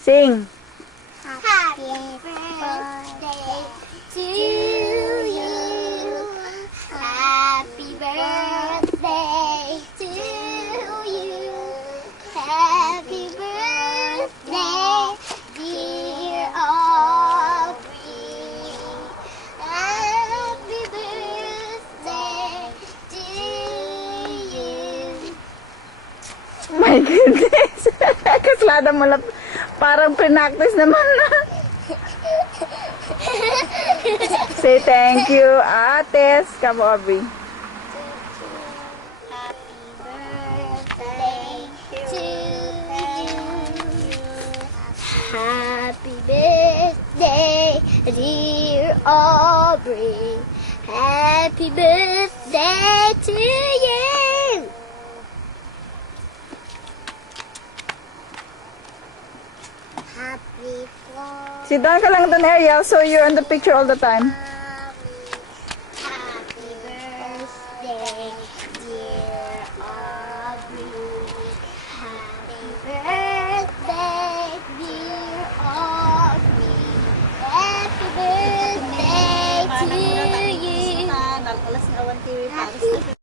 Sing. Happy birthday to you. Happy birthday to you. Happy birthday, dear Aubrey. Happy birthday to you. My goodness. Kaslada mo lang. Parang pre-practice naman na. Say thank you, Ates. Come, Aubrey. Happy birthday, dear Aubrey. Happy birthday to you. Happy birthday. Sit down ka lang doon, Ariel, so you're in the picture all the time. Happy birthday, dear Aubrey. Happy birthday, dear Aubrey. Happy birthday to you.